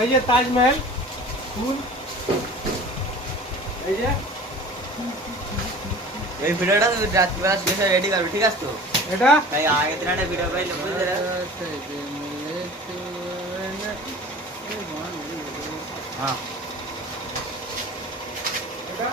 এই যে তাজমহল ফুল এই যে এই ভিডিওটা তুমি রাত্রিবেলা শেষে রেডি করবে, ঠিক আছে তো? এটা তাই আগের দিন একটা ভিডিও পাইলে বুঝতে হ্যাঁ এটা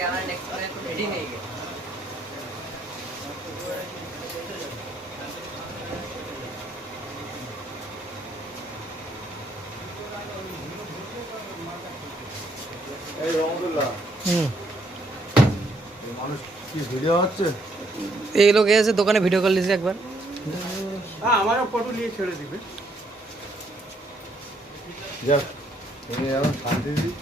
ক্যামেরা নেক্সট রেডি হয়ে গেছে। এই রহমতুল্লাহ মানুষ কি ভিডিও হচ্ছে? এই লোক এসে দোকানে ভিডিও কল দিয়েছে একবার। হ্যাঁ আমারও ফটো নিয়ে ছেড়ে দিবে। যাক তুমি এখন শান্তি দিই।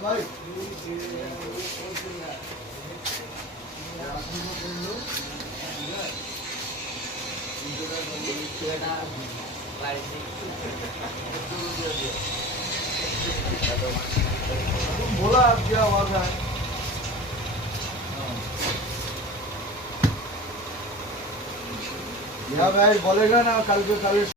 ভাই ভাই बोला अब क्या आवाज है? या भाई बोलेगा ना कल के कल